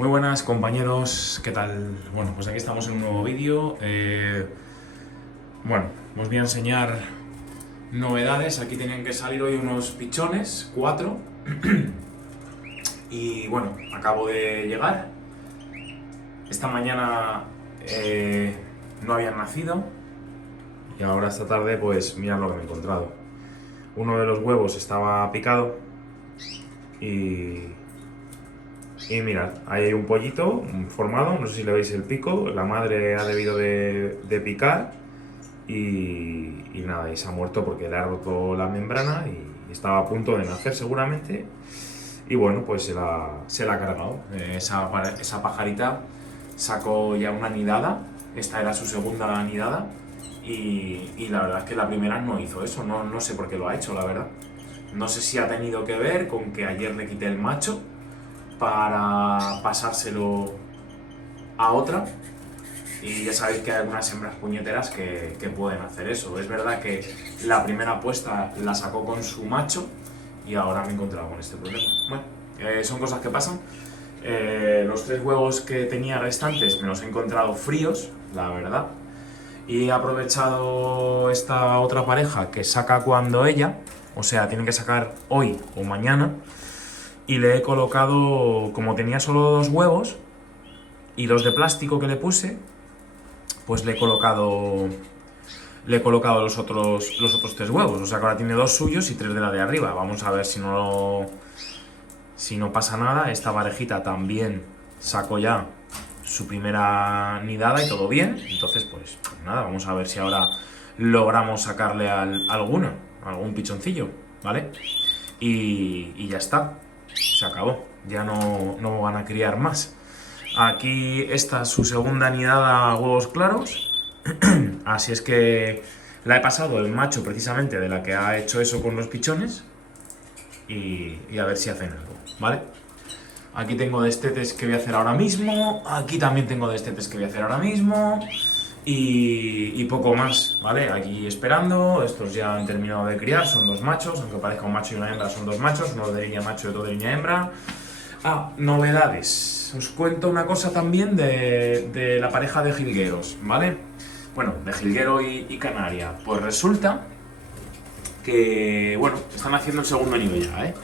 Muy buenas compañeros, ¿qué tal? Bueno, pues aquí estamos en un nuevo vídeo. Bueno, os voy a enseñar novedades. Aquí tenían que salir hoy unos pichones, 4. Y bueno, acabo de llegar. Esta mañana no habían nacido. Y ahora esta tarde, pues mirad lo que me he encontrado. Uno de los huevos estaba picado. Y mirad, ahí hay un pollito formado, no sé si le veis el pico, la madre ha debido de picar y nada, y se ha muerto porque le ha roto la membrana y estaba a punto de nacer seguramente y bueno, pues se la ha cargado. Esa pajarita sacó ya una nidada, esta era su segunda nidada y la verdad es que la primera no hizo eso, no sé por qué lo ha hecho, la verdad. No sé si ha tenido que ver con que ayer le quité el macho para pasárselo a otra y ya sabéis que hay algunas hembras puñeteras que pueden hacer eso. Es verdad que la primera apuesta la sacó con su macho y ahora me he encontrado con este problema. Bueno, son cosas que pasan. Los 3 huevos que tenía restantes me los he encontrado fríos, la verdad, y he aprovechado esta otra pareja que saca cuando ella, o sea, tiene que sacar hoy o mañana, y le he colocado, como tenía solo 2 huevos y los de plástico que le puse, pues le he colocado los otros 3 huevos. O sea que ahora tiene 2 suyos y 3 de la de arriba. Vamos a ver si no pasa nada. Esta parejita también sacó ya su primera nidada y todo bien. Entonces, pues nada, vamos a ver si ahora logramos sacarle algún pichoncillo, ¿vale? Y ya está, se acabó, ya no van a criar más. Aquí esta es su segunda nidada a huevos claros, así es que la he pasado el macho precisamente de la que ha hecho eso con los pichones y a ver si hacen algo, ¿vale? Aquí tengo destetes que voy a hacer ahora mismo, aquí también tengo destetes que voy a hacer ahora mismo y poco más, ¿vale? Aquí esperando, estos ya han terminado de criar, son 2 machos, aunque parezca un macho y una hembra, son 2 machos, uno de línea macho y otro de línea hembra. Novedades. Os cuento una cosa también de la pareja de jilgueros, ¿vale? Bueno, de jilguero y canaria. Pues resulta que, bueno, están haciendo el segundo nido ya, ¿eh?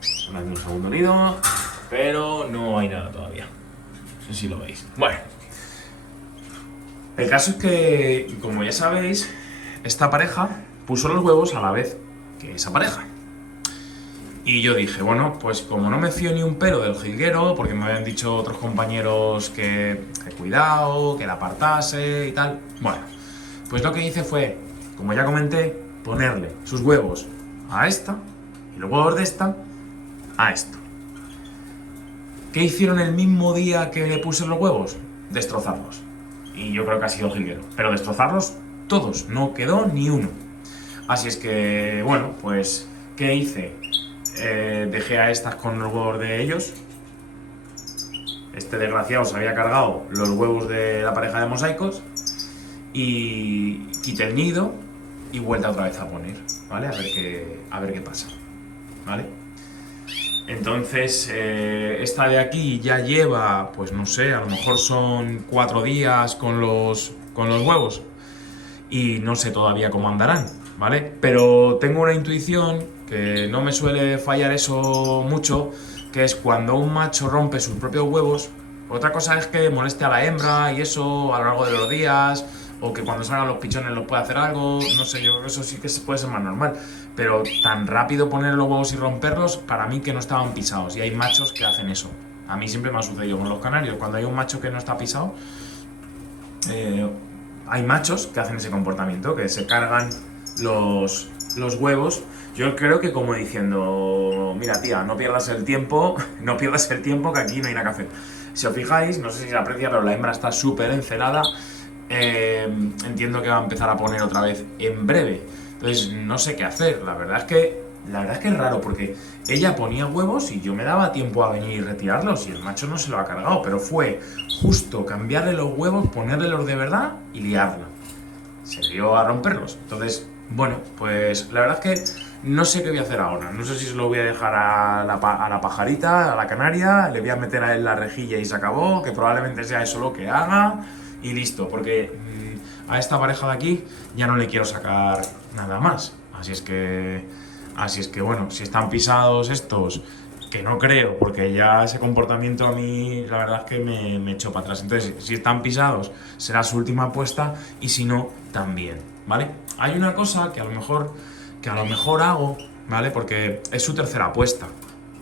Están haciendo el segundo nido, pero no hay nada todavía. No sé si lo veis. Bueno, el caso es que, como ya sabéis, esta pareja puso los huevos a la vez que esa pareja. Y yo dije, bueno, pues como no me fío ni un pelo del jilguero, porque me habían dicho otros compañeros que cuidado, que la apartase y tal. Bueno, pues lo que hice fue, como ya comenté, ponerle sus huevos a esta y los huevos de esta a esta. ¿Qué hicieron el mismo día que le puse los huevos? Destrozarlos. Y yo creo que ha sido el jilguero. Pero destrozarlos todos, no quedó ni uno. Así es que, bueno, pues, ¿qué hice? Dejé a estas con los huevos de ellos. Este desgraciado se había cargado los huevos de la pareja de mosaicos y quité el nido y vuelta otra vez a poner, ¿vale? A ver qué pasa, ¿vale? Entonces, esta de aquí ya lleva, pues no sé, a lo mejor son 4 días con los huevos y no sé todavía cómo andarán, ¿vale? Pero tengo una intuición que no me suele fallar eso mucho, que es cuando un macho rompe sus propios huevos. Otra cosa es que moleste a la hembra y eso a lo largo de los días, o que cuando salgan los pichones los pueda hacer algo, no sé, yo creo que eso sí que puede ser más normal. Pero tan rápido poner los huevos y romperlos, para mí que no estaban pisados, y hay machos que hacen eso. A mí siempre me ha sucedido con los canarios, cuando hay un macho que no está pisado, hay machos que hacen ese comportamiento, que se cargan los huevos. Yo creo que como diciendo, mira tía, no pierdas el tiempo, no pierdas el tiempo que aquí no hay nada que hacer. Si os fijáis, no sé si se aprecia, pero la hembra está súper encelada. Entiendo que va a empezar a poner otra vez en breve. Entonces no sé qué hacer. La verdad es que es raro, porque ella ponía huevos y yo me daba tiempo a venir y retirarlos y el macho no se lo ha cargado, pero fue justo cambiarle los huevos, ponerle los de verdad y liarla. Se dio a romperlos. Entonces, bueno, pues la verdad es que no sé qué voy a hacer ahora. No sé si se lo voy a dejar a la pajarita, a la canaria, le voy a meter a él la rejilla y se acabó, que probablemente sea eso lo que haga y listo, porque a esta pareja de aquí ya no le quiero sacar nada más. Así es que bueno, si están pisados estos, que no creo, porque ya ese comportamiento a mí la verdad es que me echó para atrás. Entonces, si están pisados, será su última apuesta y si no, también, ¿vale? Hay una cosa que a lo mejor hago, ¿vale? Porque es su tercera apuesta,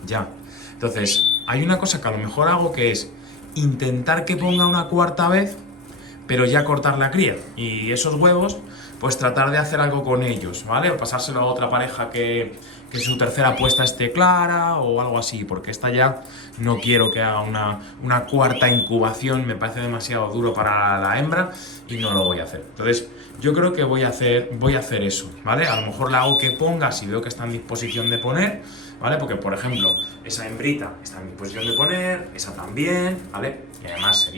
ya. Entonces, hay una cosa que a lo mejor hago que es intentar que ponga una cuarta vez, pero ya cortar la cría. Y esos huevos, pues tratar de hacer algo con ellos, ¿vale? O pasárselo a otra pareja que su tercera apuesta esté clara o algo así, porque esta ya no quiero que haga una cuarta incubación, me parece demasiado duro para la hembra y no lo voy a hacer. Entonces, yo creo que voy a hacer eso, ¿vale? A lo mejor la hago que ponga si veo que está en disposición de poner, ¿vale? Porque, por ejemplo, esa hembrita está en disposición de poner, esa también, ¿vale? Y además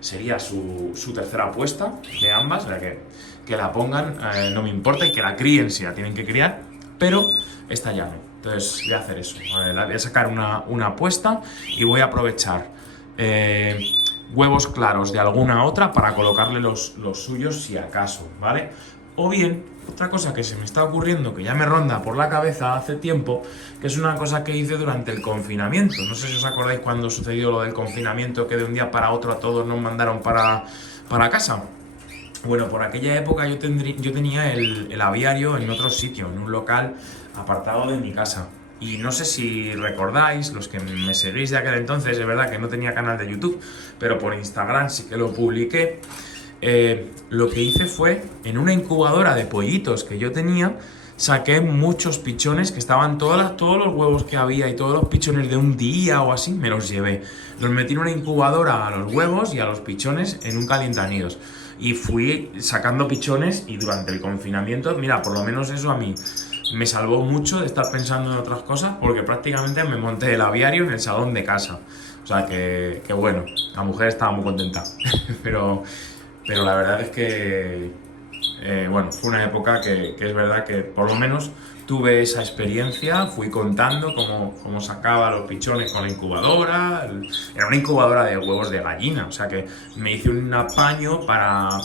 sería su tercera apuesta de ambas, o sea que la pongan, no me importa, y que la críen si la tienen que criar, pero esta ya no. Entonces voy a hacer eso, ¿vale? Voy a sacar una apuesta y voy a aprovechar huevos claros de alguna otra para colocarle los suyos si acaso, ¿vale? O bien, otra cosa que se me está ocurriendo, que ya me ronda por la cabeza hace tiempo, que es una cosa que hice durante el confinamiento. No sé si os acordáis cuando sucedió lo del confinamiento, que de un día para otro a todos nos mandaron para casa. Bueno, por aquella época yo tenía el aviario en otro sitio, en un local apartado de mi casa. Y no sé si recordáis, los que me seguís de aquel entonces, es verdad que no tenía canal de YouTube, pero por Instagram sí que lo publiqué. Lo que hice fue, en una incubadora de pollitos que yo tenía, saqué muchos pichones, que estaban todos los huevos que había y todos los pichones de un día o así, me los llevé. Los metí en una incubadora a los huevos y a los pichones en un calientanidos. Y fui sacando pichones y durante el confinamiento, mira, por lo menos eso a mí me salvó mucho de estar pensando en otras cosas, porque prácticamente me monté el aviario en el salón de casa. O sea que bueno, la mujer estaba muy contenta. pero la verdad es que, bueno, fue una época que es verdad que por lo menos tuve esa experiencia, fui contando cómo sacaba los pichones con la incubadora. Era una incubadora de huevos de gallina, o sea que me hice un apaño para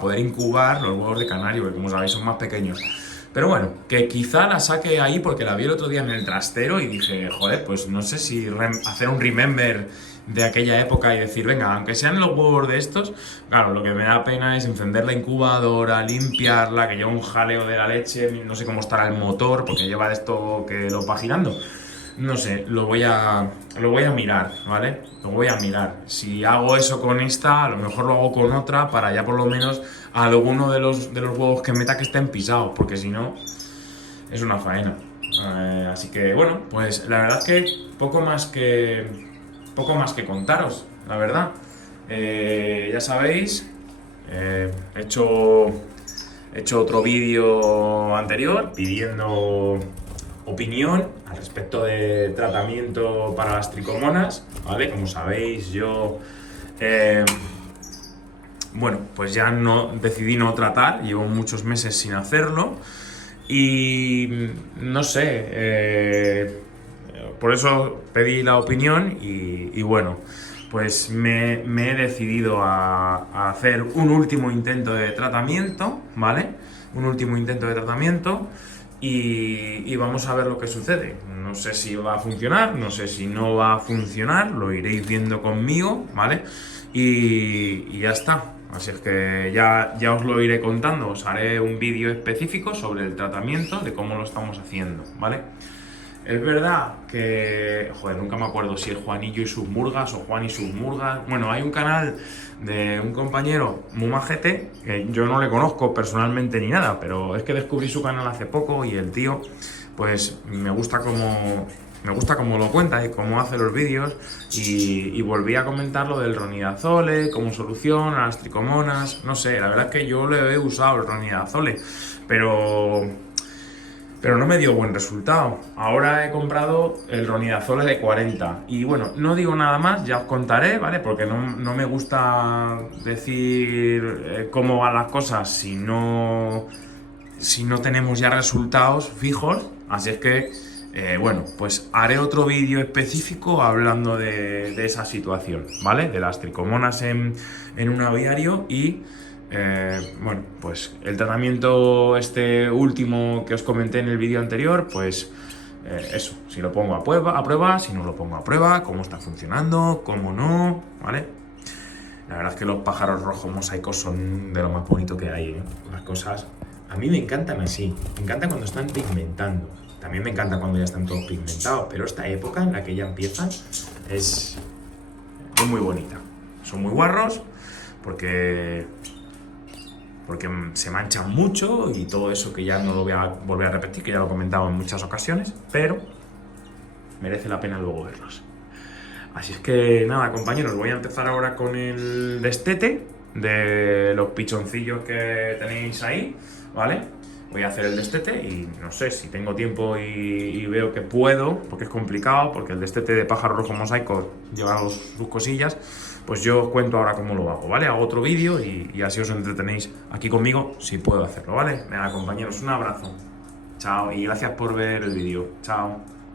poder incubar los huevos de canario, que como sabéis son más pequeños. Pero bueno, que quizá la saque ahí porque la vi el otro día en el trastero y dije, joder, pues no sé si hacer un remember de aquella época y decir, venga, aunque sean los huevos de estos, claro, lo que me da pena es encender la incubadora, limpiarla, que lleva un jaleo de la leche, no sé cómo estará el motor, porque lleva de esto que lo va girando. No sé, lo voy a mirar, ¿vale? Lo voy a mirar. Si hago eso con esta, a lo mejor lo hago con otra para ya por lo menos alguno de los huevos que meta que estén pisados, porque si no, es una faena. Así que bueno, pues la verdad es que poco más que contaros, la verdad. Ya sabéis, he hecho otro vídeo anterior pidiendo opinión al respecto de tratamiento para las tricomonas, ¿vale? Como sabéis, yo bueno, pues ya decidí no tratar, llevo muchos meses sin hacerlo y no sé, por eso pedí la opinión y bueno, pues me he decidido a hacer un último intento de tratamiento, ¿vale? Un último intento de tratamiento y vamos a ver lo que sucede. No sé si va a funcionar, no sé si no va a funcionar, lo iréis viendo conmigo, ¿vale? Y ya está. Así es que ya os lo iré contando, os haré un vídeo específico sobre el tratamiento, de cómo lo estamos haciendo, ¿vale? Es verdad que, joder, nunca me acuerdo si es Juanillo y sus murgas o Juan y sus murgas. Bueno, hay un canal de un compañero muy majete, que yo no le conozco personalmente ni nada, pero es que descubrí su canal hace poco y el tío, pues me gusta cómo lo cuenta y cómo hace los vídeos y volví a comentar lo del ronidazole como solución a las tricomonas. No sé, la verdad es que yo le he usado el ronidazole, pero no me dio buen resultado. Ahora he comprado el ronidazole de 40 y bueno, no digo nada más, ya os contaré, ¿vale? Porque no me gusta decir cómo van las cosas si si no tenemos ya resultados fijos. Así es que, bueno, pues haré otro vídeo específico hablando de esa situación, ¿vale? De las tricomonas en un aviario y, bueno, pues el tratamiento este último que os comenté en el vídeo anterior, pues eso, si lo pongo a prueba, si no lo pongo a prueba, cómo está funcionando, cómo no, ¿vale? La verdad es que los pájaros rojos mosaicos son de lo más bonito que hay, ¿eh? Las cosas a mí me encantan así, me encanta cuando están pigmentando, también me encanta cuando ya están todos pigmentados, pero esta época en la que ya empiezan es muy bonita. Son muy guarros porque se manchan mucho y todo eso que ya no lo voy a volver a repetir, que ya lo he comentado en muchas ocasiones, pero merece la pena luego verlos. Así es que nada, compañeros, voy a empezar ahora con el destete de los pichoncillos que tenéis ahí, ¿vale? Voy a hacer el destete y no sé si tengo tiempo y veo que puedo, porque es complicado, porque el destete de pájaro rojo mosaico lleva sus cosillas, pues yo os cuento ahora cómo lo hago, ¿vale? Hago otro vídeo y así os entretenéis aquí conmigo si puedo hacerlo, ¿vale? Venga, compañeros, un abrazo. Chao y gracias por ver el vídeo. Chao.